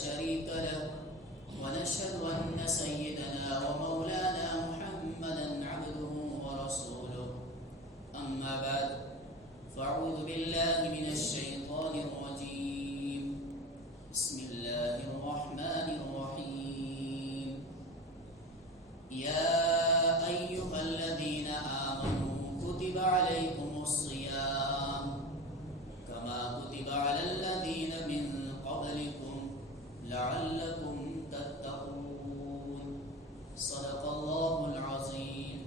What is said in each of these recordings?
شريك له ونشهد أن سيدنا ومولانا محمدا عبده ورسوله أما بعد فأعوذ بالله من الشيطان الرجيم بسم الله الرحمن الرحيم يا أيها الذين آمنوا كتب عليكم الصيام كما كتب على الذين من قبلكم لعلكم تتقون صدق الله العظيم.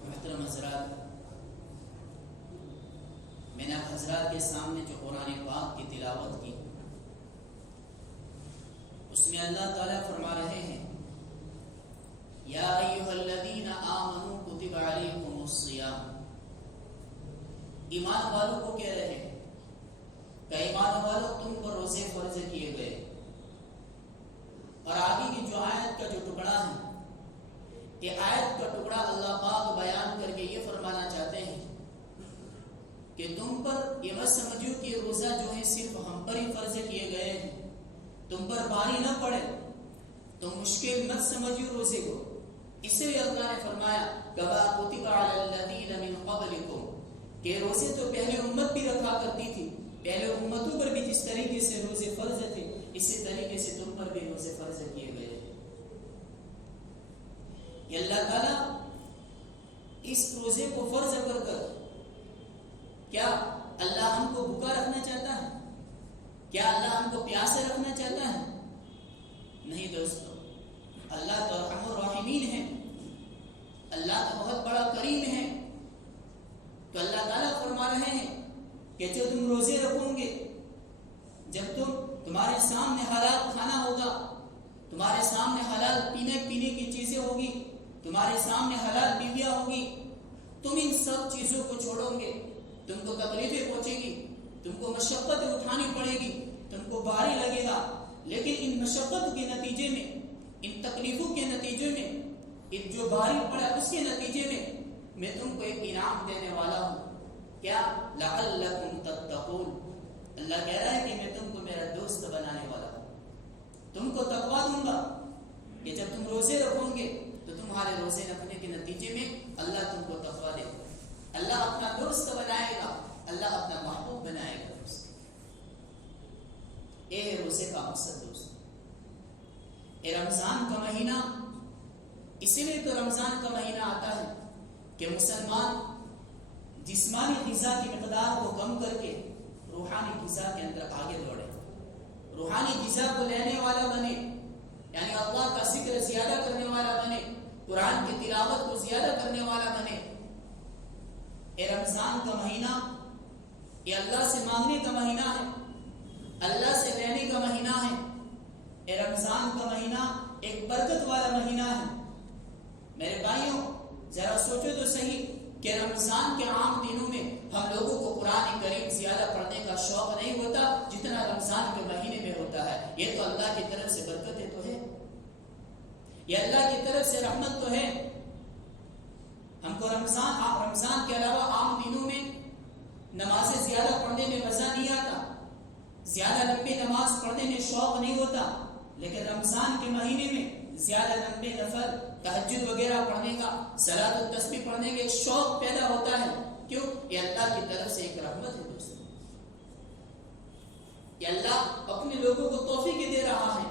محترم حضرات، میں نے آپ حضرات کے سامنے جو قرآن پاک کی تلاوت کی اس میں اللہ تعالیٰ فرما رہے ہیں یا ایھا الذین آمنوا کتب علیکم الصیام. ایمان والوں کو کہہ رہے ہیں کہ ایمان والوں تم پر روزے فرض کیے گئے. اور آگے کی جو آیت کا جو ٹکڑا ہے یہ آیت کا ٹکڑا اللہ پاک بیان کر کے یہ فرمانا چاہتے ہیں کہ تم پر یہ مت سمجھو کہ روزہ جو ہے صرف ہم پر ہی فرض کیے گئے ہیں، تم پر بھاری نہ پڑے، تم مشکل مت سمجھو روزے کو. اس لیے اللہ نے فرمایا کما کتب علی الذین من قبلکم کہ روزے تو پہلے امت بھی رکھا کرتی تھی، پہلے امتوں پر بھی جس طریقے سے روزے فرض تھے اسی طریقے سے تم پر بھی روزے فرض کیے گئے. یہ اللہ تعالیٰ اس روزے کو فرض کر کر کیا اللہ ہم کو بھوکا رکھنا چاہتا ہے؟ کیا اللہ ہم کو پیاسے رکھنا چاہتا ہے؟ نہیں دوستو، اللہ تو ارحم الراحمین ہے، اللہ تو بہت بڑا کریم ہے. تو اللہ تعالیٰ فرما رہے ہیں کہ جو تم روزے رکھو گے، جب تمہارے سامنے حلال کھانا ہوگا، تمہارے سامنے حلال پینے کی چیزیں ہوگی، تمہارے سامنے حلال بیویاں ہوگی، تم ان سب چیزوں کو چھوڑو گے، تم کو تکلیفیں پہنچے گی، تم کو مشقتیں اٹھانی پڑے گی، تم کو بھاری لگے گا، لیکن ان مشقت کے نتیجے میں، ان تکلیفوں کے نتیجے میں، ان جو بھاری پڑا اس کے نتیجے میں تم کو ایک انعام دینے والا ہوں. کیا؟ لعلکم تتقون. اللہ کہہ رہا ہے کہ میں تم کو میرا دوست بنانے والا ہوں، تم کو تقویٰ دوں گا کہ جب تم روزے رکھو گے تو تمہارے روزے رکھنے کے نتیجے میں اللہ تم کو تقویٰ دے گا، اللہ اپنا دوست بنائے گا، اللہ اپنا محبوب بنائے گا. دوست اے روزے کا مقصد دوست، اے رمضان کا مہینہ، اسی لیے تو رمضان کا مہینہ آتا ہے کہ مسلمان جسمانی غذا کی مقدار کو کم کر کے روحانی غذا کے اندر آگے دوڑے، روحانی غذا کو لینے والا بنے، یعنی اللہ کا ذکر زیادہ کرنے والا بنے، قرآن کی تلاوت کو زیادہ کرنے والا بنے. اے رمضان کا مہینہ یہ اللہ سے مانگنے کا مہینہ ہے، اللہ سے لینے کا مہینہ ہے. اے رمضان کا مہینہ ایک برکت والا مہینہ ہے. میرے بھائیوں ذرا سوچو تو صحیح کہ رمضان کے عام دنوں میں ہم لوگوں کو قرآن کریم زیادہ پڑھنے کا شوق نہیں ہوتا جتنا رمضان کے مہینے میں ہوتا ہے. یہ تو اللہ کی طرف سے برکتیں تو ہے، یہ اللہ کی طرف سے رحمت تو ہے. ہم کو رمضان کے علاوہ عام دنوں میں نمازیں زیادہ پڑھنے میں مزہ نہیں آتا، زیادہ لمبی نماز پڑھنے میں شوق نہیں ہوتا، لیکن رمضان کے مہینے میں زیادہ لمبے نفل تہجد وغیرہ پڑھنے کا، صلاۃ التسبیح پڑھنے کا ایک شوق پیدا ہوتا ہے. کیوں؟ یہ اللہ کی طرف سے ایک رحمت ہے دوستو. یہ اللہ اپنے لوگوں کو توفیق دے رہا ہے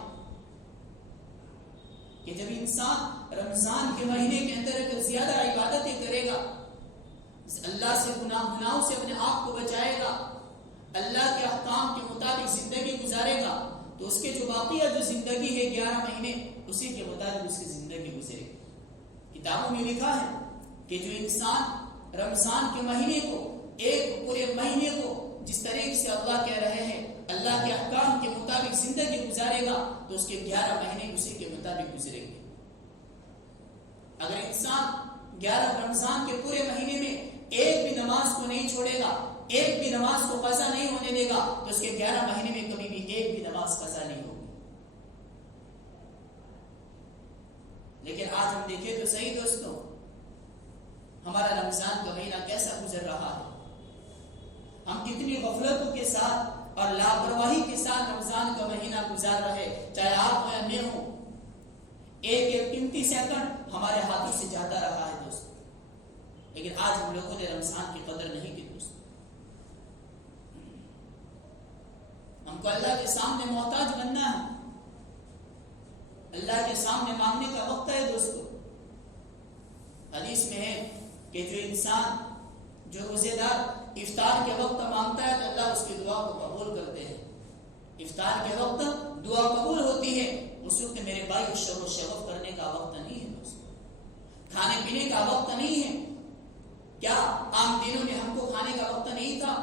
کہ جب انسان رمضان کے مہینے کے اندر اگر زیادہ عبادتیں کرے گا، اللہ سے گناہوں سے اپنے آپ کو بچائے گا، اللہ کے احکام کے مطابق زندگی گزارے گا، تو اس کے جو باقیہ جو زندگی ہے 11 مہینے اسی کے مطابق اس کی زندگی گزرے گی. کتابوں میں لکھا ہے کہ جو انسان رمضان کے مہینے کو، ایک پورے مہینے کو جس طریقے سے اللہ کہہ رہے ہیں اللہ کے احکام کے مطابق زندگی گزارے گا تو اس کے 11 مہینے اسی کے مطابق گزرے گے. اگر انسان 11 رمضان کے پورے مہینے میں ایک بھی نماز کو نہیں چھوڑے گا، ایک بھی نماز کو قضا نہیں ہونے دے گا تو اس کے 11 مہینے میں کبھی بھی ایک بھی نماز قضا نہیں ہوگی. لیکن آج ہم دیکھیں تو صحیح دوستو، ہمارا رمضان کا مہینہ کیسا گزر رہا ہے. ہم کتنی غفلتوں کے ساتھ اور لاپرواہی کے ساتھ رمضان کا مہینہ گزار رہے، چاہے آپ ہو یا میں ہوں، ایک ایک قیمتی سیکنڈ ہمارے ہاتھوں سے جاتا رہا ہے دوست. لیکن آج ہم لوگوں نے رمضان کی قدر نہیں کی دوست. ہم کو اللہ کے سامنے محتاج بننا ہے، اللہ کے سامنے مانگنے کا وقت ہے دوستو. حدیث میں ہے کہ جو انسان جو روزے دار افطار کے وقت مانگتا ہے تو اللہ اس کی دعا کو قبول کرتے ہیں. افطار کے وقت دعا قبول ہوتی ہے. اس وقت میرے بھائی شب و شغف کرنے کا وقت نہیں ہے دوستو، کھانے پینے کا وقت نہیں ہے. کیا عام دنوں میں ہم کو کھانے کا وقت نہیں تھا؟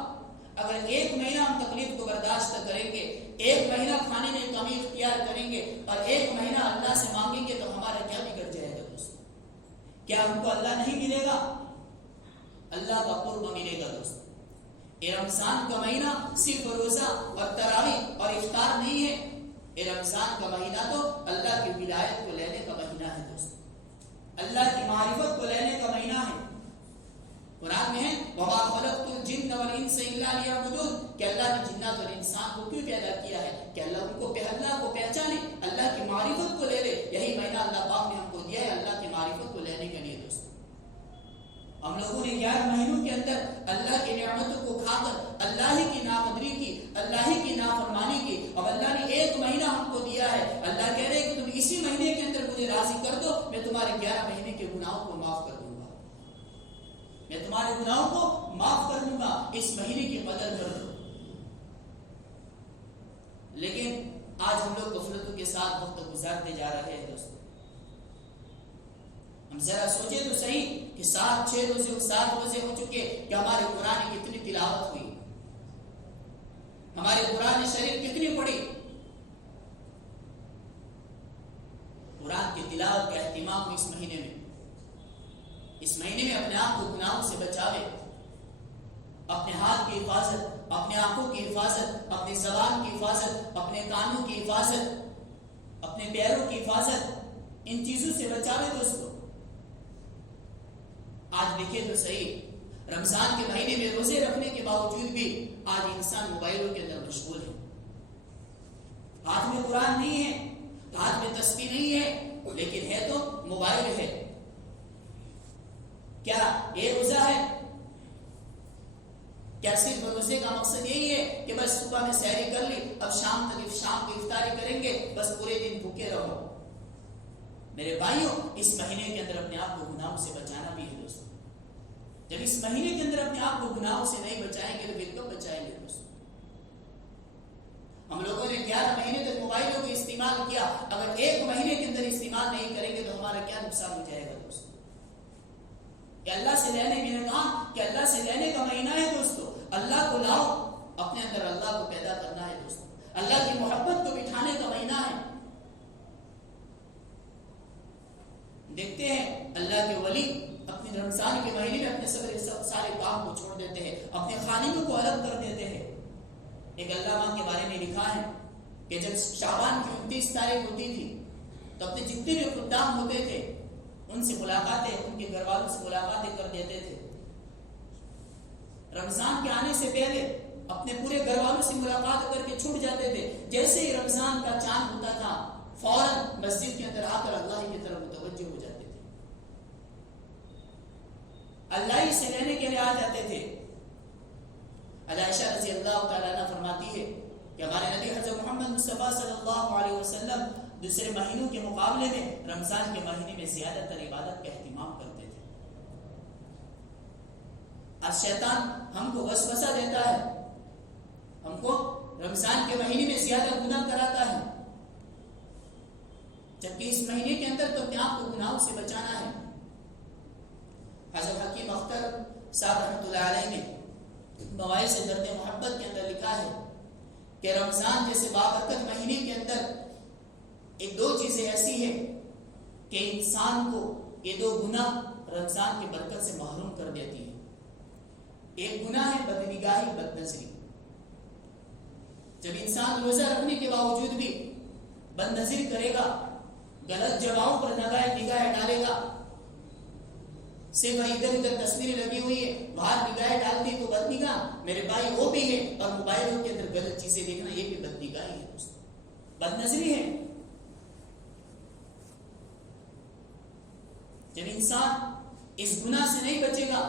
اگر ایک مہینہ ہم تکلیف کو برداشت کریں گے، ایک مہینہ کھانے میں کمی اختیار کریں گے اور ایک مہینہ اللہ سے مانگیں گے تو ہمارا کیا بگڑ جائے گا دوستو؟ کیا ہم کو اللہ نہیں ملے گا؟ اللہ کا قرب ملے گا دوستو. یہ رمضان کا مہینہ صرف روزہ اور تراویح اور افطار نہیں ہے. یہ رمضان کا مہینہ تو اللہ کی ولایت کو لینے کا مہینہ ہے دوستو، اللہ کی معرفت کو لینے کا مہینہ ہے. قرآن میں ہے وَمَا خَلَقْتُ الْجِنَّ وَالْإِنسَ إِلَّا لِيَعْبُدُونِ کہ اللہ نے جنات اور انسان کو کیوں پیدا کیا ہے؟ کہ اللہ کو پہچانے، اللہ کی معرفت کو لے لے. یہی مہینہ اللہ پاک نے ہم کو دیا ہے اللہ کی معرفت کو لینے کے لیے دوستو. ہم لوگوں نے 11 مہینوں کے اندر اللہ کی نعمتوں کو کھا کر اللہ ہی کی نافرمانی کی، اللہ ہی کی نافرمانی کی. اب اللہ نے ایک مہینہ ہم کو دیا ہے، اللہ کہہ رہے کہ تم اسی مہینے کے اندر مجھے راضی کر دو، میں تمہارے 11 مہینے کے گناہوں کو معاف کر دوں گا، میں تمہارے گناہوں کو معاف کر دوں گا. اس مہینے کی قدر کر دو. لیکن آج ہم لوگ غفلتوں کے ساتھ وقت گزارتے جا رہے ہیں دوستو. ہم ذرا سوچے تو صحیح کہ 7 روزے ہو چکے کہ ہمارے قرآن کی کتنی تلاوت ہوئی، ہمارے قرآن شریف کتنی پڑھی. قرآن کی تلاوت کا اہتمام ہو اس مہینے میں اپنے آپ کو گناہوں سے بچاوے، اپنے ہاتھ کی حفاظت، اپنے آنکھوں کی حفاظت، اپنی زبان کی حفاظت، اپنے کانوں کی حفاظت، اپنے پیروں کی حفاظت، ان چیزوں سے بچاوے دوستو. آج دیکھیں تو صحیح رمضان کے مہینے میں روزے رکھنے کے باوجود بھی آج انسان موبائلوں کے اندر مشغول ہے. ہاتھ میں قرآن نہیں ہے، ہاتھ میں تسبیح نہیں ہے، لیکن ہے تو موبائل ہے. کیا یہ روزہ ہے؟ کیا صرف روزے کا مقصد یہی ہے کہ بس صبح میں سحری کر لی، اب شام کی افطاری کریں گے، بس پورے دن بھوکے رہو؟ میرے بھائیوں، اس مہینے کے اندر اپنے آپ کو گناہوں سے بچانا بھی ہے دوستو. جب اس مہینے کے اندر اپنے آپ کو گناہوں سے نہیں بچائیں گے تو پھر کب بچائیں گے دوستو؟ ہم لوگوں نے 11 مہینے تک موبائلوں کو استعمال کیا، اگر ایک مہینے کے اندر استعمال نہیں کریں گے تو ہمارا کیا نقصان ہو جائے گا دوستو؟ کہ اللہ سے لینے، میں نے کہا کہ اللہ سے لینے کا مہینہ ہے دوستو. اللہ کو لاؤ، اپنے اندر اللہ کو پیدا کرنا ہے دوستو. اللہ کی محبت کو بٹھانے کا مہینہ ہے. دیکھتے ہیں اللہ کے ولی اپنے رمضان کے مہینے میں اپنے سارے کام کو چھوڑ دیتے ہیں، اپنے خانیوں کو الگ کر دیتے ہیں. ایک علامہ کے بارے میں لکھا ہے کہ جب شعبان کی 29 تاریخ ہوتی تھی تو اپنے جتنے بھی خدام ہوتے تھے ان سے ملاقاتیں، ان کے گھر والوں سے ملاقاتیں کر دیتے تھے. رمضان کے آنے سے پہلے اپنے پورے گھر والوں سے ملاقات کر کے چھوٹ جاتے تھے. جیسے ہی رمضان کا چاند ہوتا تھا فوراً مسجد کے اندر آ کر اللہ کی طرف متوجہ ہو جاتے تھے، اللہ ہی سے لینے کے لیے آ جاتے تھے. عائشہ رضی اللہ تعالیٰ عنہ فرماتی ہے کہ ہمارے نبی حضرت محمد مصطفیٰ صلی اللہ علیہ وسلم دوسرے مہینوں کے مقابلے میں رمضان کے مہینے میں زیادہ تر عبادت کا اہتمام کرتے تھے. آج شیطان ہم کو وسوسہ دیتا ہے، ہم کو رمضان کے مہینے میں زیادہ گناہ کراتا ہے، جبکہ اس مہینے کے اندر تو اپنے آپ کو گناہوں سے بچانا ہے. حضرت حکیم اختر صاحب رحمۃ اللہ علیہ نے مواعظ درد محبت کے اندر لکھا ہے کہ رمضان جیسے بابرکت مہینے کے اندر یہ 2 چیزیں ایسی ہیں کہ انسان کو یہ 2 گناہ رمضان کی برکت سے محروم کر دیتی ہیں. ایک گناہ ہے بدنگاہی، بدنظری. جب انسان روزہ رکھنے کے باوجود بھی بدنظری کرے گا، غلط جگہوں پر نگاہ ڈالے گا، صرف ادھر ادھر تصویریں لگی ہوئی ہے، باہر نگاہیں ڈالتی تو بد نگاہ میرے بھائی وہ بھی ہے، اور موبائلوں کے اندر غلط چیزیں دیکھنا یہ بھی بد نگاہی ہے دوستو، بد نظری ہے۔ جب انسان اس گناہ سے نہیں بچے گا،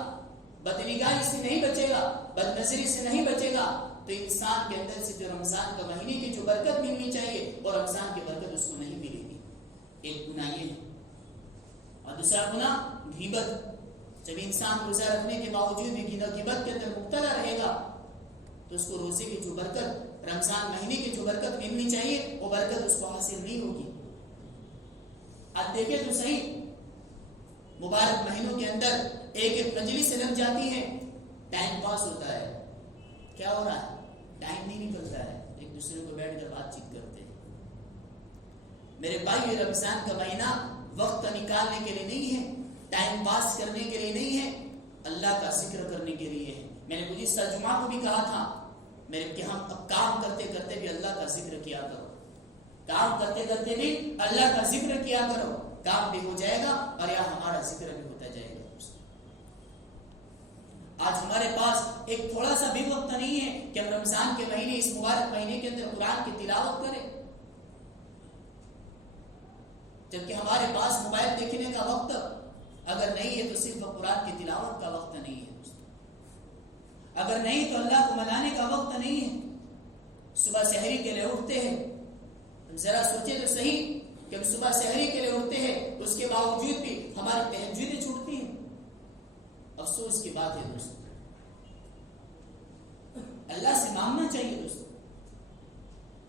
بد نگاہی سے نہیں بچے گا، بد نظری سے نہیں بچے گا، تو انسان کے اندر سے جو رمضان کا مہینے کی جو برکت ملنی چاہیے اور رمضان کی برکت اس کو نہیں ملے گی۔ ایک گناہ یہ ہے، اور دوسرا گناہ غیبت۔ جب انسان روزہ رکھنے کے باوجود بھی غیبت کے اندر مبتلا رہے گا تو اس کو روزے کی جو برکت، رمضان مہینے کی جو برکت ملنی چاہیے وہ برکت اس کو حاصل نہیں ہوگی۔ آپ دیکھیں تو صحیح، مبارک مہینوں کے اندر ایک ایک مجلس سے لگ جاتی ہے، ٹائم پاس ہوتا ہے، کیا ہو رہا ہے؟ ٹائم نہیں نکلتا ہے، ایک دوسرے کو بیٹھ کر بات چیت کرتے ہیں۔ میرے بھائی، یہ رمضان کا مہینہ وقت نکالنے کے لیے نہیں ہے، ٹائم پاس کرنے کے لیے نہیں ہے، اللہ کا ذکر کرنے کے لیے ہے۔ میں نے گزشتہ جمعہ کو بھی کہا تھا کہ ہم اب کام کرتے کرتے بھی اللہ کا ذکر کیا کرو، کام کرتے کرتے بھی اللہ کا ذکر کیا کرو، کام بھی ہو جائے گا اور یا ہمارا ذکر بھی ہوتا جائے گا۔ آج ہمارے پاس ایک تھوڑا سا بھی وقت نہیں ہے کہ ہم رمضان کے مہینے، اس مبارک مہینے کے اندر قرآن کی تلاوت کریں، جبکہ ہمارے پاس موبائل دیکھنے کا وقت اگر نہیں ہے تو صرف قرآن کی تلاوت کا وقت نہیں ہے، اگر نہیں تو اللہ کو منانے کا وقت نہیں ہے۔ صبح سحری کے لیے اٹھتے ہیں، ذرا سوچے تو صحیح کہ ہم صبح سحری کے لیے اٹھتے ہیں تو اس کے باوجود بھی ہماری تہجدیں چھوٹتی ہیں، افسوس کی بات ہے دوستو۔ اللہ سے مانگنا چاہیے دوستو،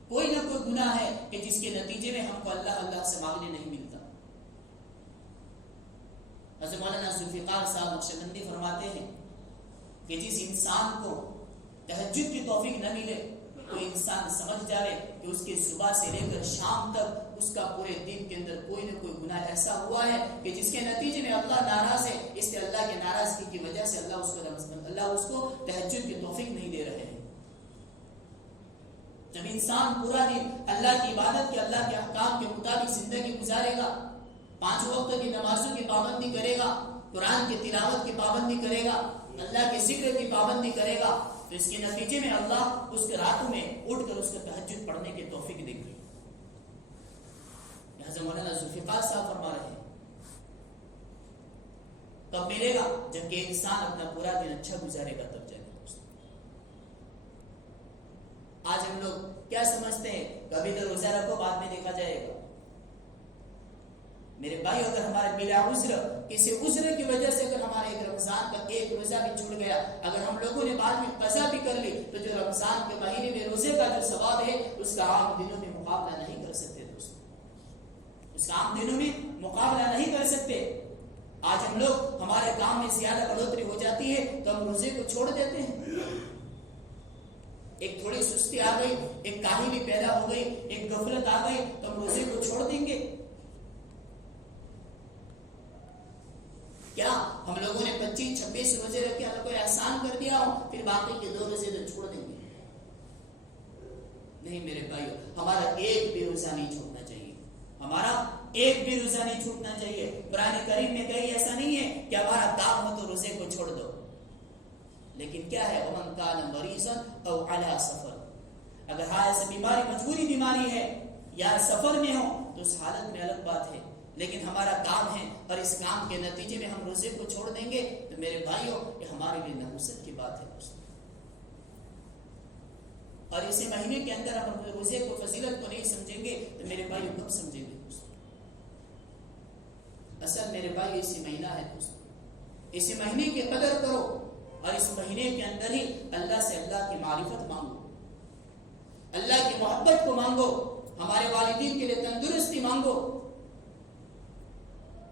کوئی نہ کوئی گناہ ہے کہ جس کے نتیجے میں ہم کو اللہ سے مانگنے نہیں ملتا۔ حضرت مولانا ذوالفقار صاحب نقشبندی فرماتے ہیں کہ جس انسان کو تہجد کی توفیق نہ ملے، کوئی انسان سمجھ جائے کہ اس کے صبح سے لے کر شام تک اس کا پورے دن کے اندر کوئی نہ کوئی گناہ ایسا ہوا ہے کہ جس کے نتیجے میں اللہ ناراض ہے، اس لیے اللہ کے ناراضگی کی وجہ سے اللہ اس کو تہجد کی توفیق نہیں دے رہے ہیں۔ جب انسان پورا دن اللہ کی عبادت کے، اللہ کے احکام کے مطابق زندگی گزارے گا، 5 وقت کی نمازوں کی پابندی کرے گا، قرآن کی تلاوت کی پابندی کرے گا، اللہ کے ذکر کی پابندی کرے گا، تو اس کے نتیجے میں اللہ اس کے راتوں میں اٹھ کر اس کو تہجد پڑھنے کی توفیق دے گی۔ حضرت مولانا ذوالفقار صاحب فرما رہے ہیں، کب ملے گا؟ جبکہ انسان اپنا پورا دن اچھا گزارے گا تب جائے گا۔ آج ہم لوگ کیا سمجھتے ہیں، کبھی تو روزہ رکھو بعد میں دیکھا جائے گا۔ میرے بھائی، اگر ہمارے بلا عذر، کسی عذر کی وجہ سے اگر ہمارے ایک رمضان کا ایک روزہ بھی چھوٹ گیا، اگر ہم لوگوں نے بعد میں قضا بھی کر لی، تو جو رمضان کے مہینے میں روزے کا جو ثواب ہے اس کا عام دنوں میں مقابلہ نہیں کر سکتے دوستو، اس کا عام دنوں میں مقابلہ نہیں کر سکتے۔ آج ہم لوگ، ہمارے کام میں زیادہ بڑھوتری ہو جاتی ہے تو ہم روزے کو چھوڑ دیتے ہیں، ایک تھوڑی سستی آ گئی، ایک کاہلی پیدا ہو گئی، ایک غفلت آ گئی تو ہم روزے کو چھوڑ دیں گے۔ کیا ہم لوگوں نے 25-26 روزے رکھے، اللہ کوئی احسان کر دیا ہو پھر باقی کے 2 روزے تو چھوڑ دیں گے؟ نہیں میرے بھائیو، ہمارا ایک بھی روزہ نہیں چھوٹنا چاہیے، ہمارا ایک بھی روزہ نہیں چھوٹنا چاہیے۔ قرآن کریم میں کہیں ایسا نہیں ہے کہ ہمارا کام ہو تو روزے کو چھوڑ دو، لیکن کیا ہے، وَمَنْ كَانَ مَرِيضًا أَوْ عَلَى سَفَرٍ، اگر ایسی بیماری، مجبوری بیماری ہے یا سفر میں ہو تو اس حالت میں الگ بات ہے، لیکن ہمارا کام ہے اور اس کام کے نتیجے میں ہم روزے کو چھوڑ دیں گے تو میرے بھائیوں یہ ہمارے لیے نحوست کی بات ہے۔ اور اسی مہینے کے اندر ہم روزے کو فضیلت کو نہیں سمجھیں گے تو میرے بھائیوں کب سمجھیں گے دوستو؟ اصل میرے بھائی اسی مہینہ ہے دوستو، اسی مہینے کی قدر کرو اور اس مہینے کے اندر ہی اللہ سے اللہ کی معرفت مانگو، اللہ کی محبت کو مانگو، ہمارے والدین کے لیے تندرستی مانگو۔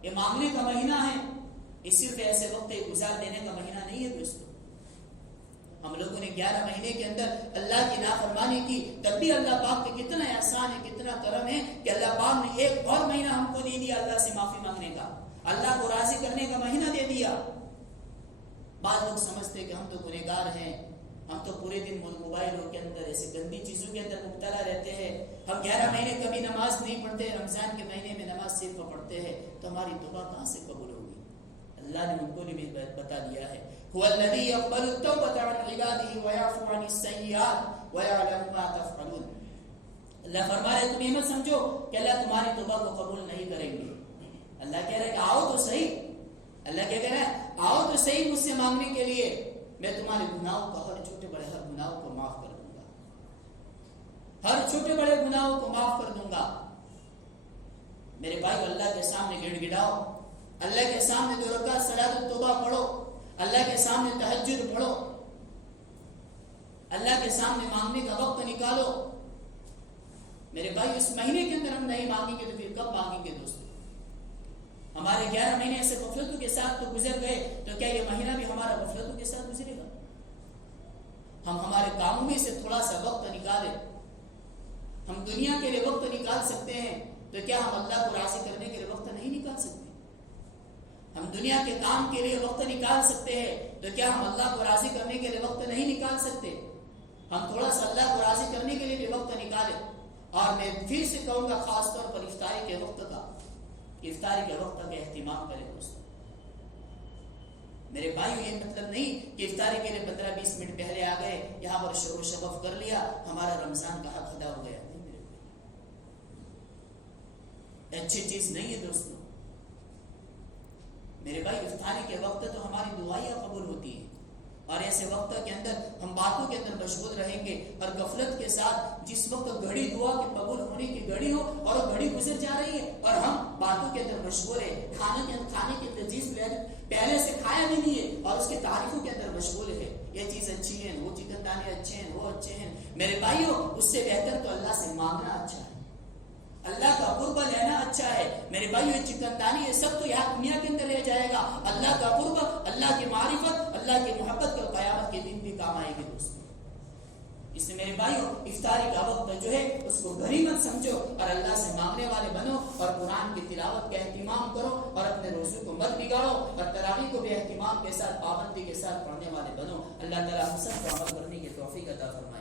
یہ مانگنے کا مہینہ ہے، اس صرف ایسے وقت گزار دینے کا مہینہ نہیں ہے دوستو۔ ہم لوگوں نے 11 مہینے کے اندر اللہ کی نافرمانی کی، تب بھی اللہ پاک کے کتنا احسان ہے، کتنا کرم ہے کہ اللہ پاک نے ایک اور مہینہ ہم کو دے دیا اللہ سے معافی مانگنے کا، اللہ کو راضی کرنے کا مہینہ دے دیا۔ بعض لوگ سمجھتے کہ ہم تو گنہگار ہیں، ہم تو پورے دن موبائلوں کے اندر ایسے گندی چیزوں کے اندر مبتلا رہتے ہیں، ہم 11 مہینے کبھی نماز نہیں پڑھتے، رمضان کے مہینے میں نماز صرف پڑھتے ہیں، تو ہماری توبہ کہاں سے قبول ہوگی؟ اللہ نے ان کو بھی بتا دیا ہے هو الذي يقبل التوبة عن عباده ويعفو عن السيئات ويعلم ما تفعلون. اللہ فرما رہے تم یہ مت سمجھو کہ اللہ تمہاری توبہ کو قبول نہیں کریں گے. اللہ کہہ رہا ہے کہ آؤ تو صحیح. اللہ کیا کہہ رہا ہے؟ آؤ تو صحیح مجھ سے مانگنے کے لیے، میں تمہارے گناہوں کو، ہر چھوٹے بڑے ہر گناہوں کو معاف کر دوں گا. ہر چھوٹے بڑے گناہوں کو معاف کر دوں گا. میرے بھائی اللہ کے سامنے گڑ گڑاؤ، اللہ کے سامنے 2 رکعت صلاۃ التوبہ پڑھو، اللہ کے سامنے تہجد پڑھو، اللہ کے سامنے مانگنے کا وقت نکالو. میرے بھائی اس مہینے کے اندر ہم نہیں مانگیں گے تو پھر کب مانگیں گے دوستو؟ ہمارے 11 مہینے ایسے غفلتوں کے ساتھ تو گزر گئے، تو کیا یہ مہینہ بھی ہمارا غفلتوں کے ساتھ گزرے گا؟ ہم ہمارے کاموں میں سے تھوڑا سا وقت نکالیں. ہم دنیا کے لیے وقت نکال سکتے ہیں، تو کیا ہم اللہ کو راضی کرنے کے لیے وقت نہیں نکال سکتے؟ ہم دنیا کے کام کے لیے وقت نکال سکتے ہیں، تو کیا ہم اللہ کو راضی کرنے کے لیے وقت نہیں نکال سکتے؟ ہم تھوڑا سا اللہ کو راضی کرنے کے لیے بھی وقت نکالیں. اور میں پھر سے کہوں گا خاص طور پر افطاری کے وقت کا اہتمام کریں دوستوں. میرے بھائیو یہ مطلب نہیں کہ افطاری کے لیے 15-20 منٹ پہلے آ گئے، یہاں پر شروع شغف کر لیا، ہمارا رمضان کا حق ادا ہو گیا. نہیں میرے بھائی، اچھی چیز نہیں ہے دوستوں. میرے بھائی افطاری کے وقت تو ہماری دعائیں قبول ہوتی ہیں، اور ایسے وقت کے اندر ہم باتوں کے اندر مشغول رہیں گے، اور غفلت کے ساتھ جس وقت گھڑی دعا کے قبول ہونے کی گھڑی ہو اور وہ گھڑی گزر جا رہی ہے اور ہم باتوں کے اندر مشغول ہیں، کھانے کے اندر جس پہلے سے کھایا بھی نہیں ہے اور اس کے تعریفوں کے اندر مشغول ہے، یہ چیز اچھی ہے، وہ چکن دانے اچھے ہیں، وہ اچھے ہیں. میرے بھائیوں اس سے بہتر تو اللہ سے مانگنا اچھا ہے، اللہ کا قرب لینا اچھا ہے. میرے بھائیو یہ چکن دانی یہ سب تو یہاں دنیا کے اندر رہ جائے گا. اللہ کا قرب، اللہ کی معرفت، اللہ کی محبت کو قیامت کے دن بھی کام آئے گی دوستوں. اس سے میرے بھائیو افطاری کا وقت جو ہے اس کو غنیمت سمجھو اور اللہ سے مانگنے والے بنو، اور قرآن کی تلاوت کا اہتمام کرو، اور اپنے روزے کو مت بگاڑو، اور تراویح کو بھی اہتمام کے ساتھ، پابندی کے ساتھ پڑھنے والے بنو. اللہ تعالیٰ ہم سب کو عمل کرنے کی توفیق عطا فرمائے.